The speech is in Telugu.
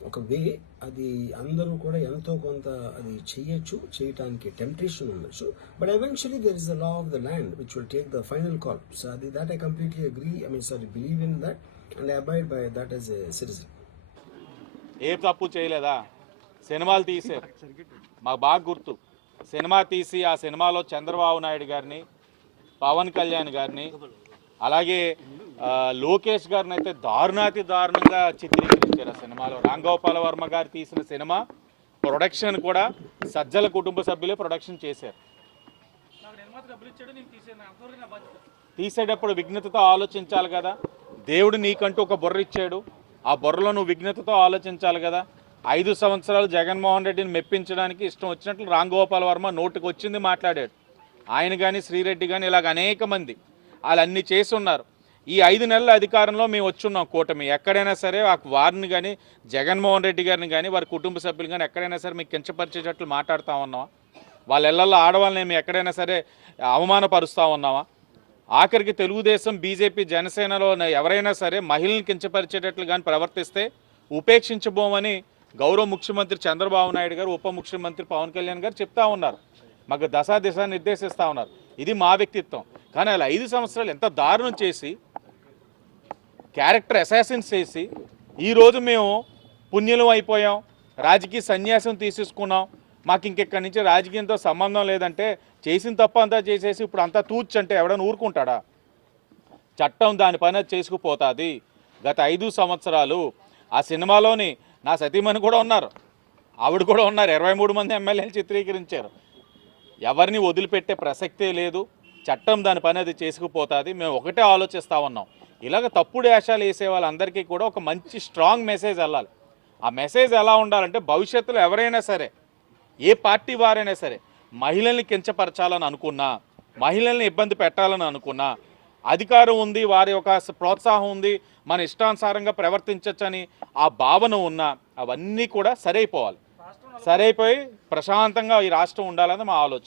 ఒక వే అది అందరూ కూడా ఎంతో కొంత అది చేయొచ్చు చేయటానికి టెంప్టేషన్ ఉండొచ్చు. But eventually there is the law of the land which will take the final call so అది that I completely agree I mean sorry believe in that and abide by that as a citizen ఏ తప్పు చేయలేదా? సినిమాలు తీసారు మాకు బాగా గుర్తు. సినిమా తీసి ఆ సినిమాలో చంద్రబాబు నాయుడు గారిని పవన్ కళ్యాణ్ గారిని అలాగే లోకేష్ గారిని అయితే దారుణాతి దారుణంగా చిత్రీకరించారు ఆ సినిమాలో. రాంగోపాల వర్మ గారు తీసిన సినిమా ప్రొడక్షన్ కూడా సజ్జల కుటుంబ సభ్యులే ప్రొడక్షన్ చేశారు. తీసేటప్పుడు విఘ్నతతో ఆలోచించాలి కదా. దేవుడు నీకంటూ ఒక బుర్ర ఇచ్చాడు. ఆ బుర్రలో నువ్వు విఘ్నతతో ఆలోచించాలి కదా. ఐదు సంవత్సరాలు జగన్మోహన్ రెడ్డిని మెప్పించడానికి ఇష్టం వచ్చినట్లు రాంగోపాల్ వర్మ నోటికి వచ్చింది మాట్లాడాడు. ఆయన కానీ శ్రీరెడ్డి కానీ ఇలాగ అనేక మంది వాళ్ళు అన్ని చేసి ఉన్నారు. ఈ ఐదు నెలల అధికారంలో మేము వచ్చున్నాం కూటమి. ఎక్కడైనా సరే ఆ వారిని కానీ జగన్మోహన్ రెడ్డి గారిని కానీ వారి కుటుంబ సభ్యులు కానీ ఎక్కడైనా సరే మీకు కించపరిచేటట్లు మాట్లాడుతూ ఉన్నావా? వాళ్ళ ఇళ్ళలో ఆడవాళ్ళని మేము ఎక్కడైనా సరే అవమానపరుస్తూ ఉన్నావా? ఆఖరికి తెలుగుదేశం బీజేపీ జనసేనలో ఎవరైనా సరే మహిళలను కించపరిచేటట్లు కానీ ప్రవర్తిస్తే ఉపేక్షించబోమని గౌరవ ముఖ్యమంత్రి చంద్రబాబు నాయుడు గారు ఉప ముఖ్యమంత్రి పవన్ కళ్యాణ్ గారు చెప్తా ఉన్నారు. మాకు దశా దిశ నిర్దేశిస్తూ ఉన్నారు. ఇది మా వ్యక్తిత్వం. కానీ అలా ఐదు సంవత్సరాలు ఎంత దారుణం చేసి క్యారెక్టర్ అసాసిన్స్ చేసి ఈరోజు మేము పుణ్యులం అయిపోయాం రాజకీయ సన్యాసం తీసేసుకున్నాం. మాకు ఇంకెక్కడి నుంచి రాజకీయంతో సంబంధం లేదంటే చేసిన తప్ప అంతా చేసేసి ఇప్పుడు అంతా తూచంటే ఎవడని ఎవడైనా ఊరుకుంటాడా? చట్టం దాని పని చేసుకుపోతుంది. గత ఐదు సంవత్సరాలు ఆ సినిమాలోని నా సతీమణి కూడా ఉన్నారు. ఆవిడ కూడా ఉన్నారు. ఇరవై మూడు మంది ఎమ్మెల్యేలు చిత్రీకరించారు. ఎవరిని వదిలిపెట్టే ప్రసక్తే లేదు. చట్టం దాని పని అది చేసుకుపోతుంది. మేము ఒకటే ఆలోచిస్తూ ఉన్నాం. ఇలాగ తప్పుడు వేషాలు వేసే వాళ్ళందరికీ కూడా ఒక మంచి స్ట్రాంగ్ మెసేజ్ వెళ్ళాలి. ఆ మెసేజ్ ఎలా ఉండాలంటే భవిష్యత్తులో ఎవరైనా సరే ఏ పార్టీ వారైనా సరే మహిళల్ని కించపరచాలని అనుకున్నా మహిళల్ని ఇబ్బంది పెట్టాలని అనుకున్నా అధికారం ఉంది వారి యొక్క ప్రోత్సాహం ఉంది మన ఇష్టానుసారంగా ప్రవర్తించవచ్చని ఆ భావన ఉన్నా అవన్నీ కూడా సరైపోవాలి. సరైపోయి ప్రశాంతంగా ఈ రాష్ట్రం ఉండాలని మా ఆలోచన.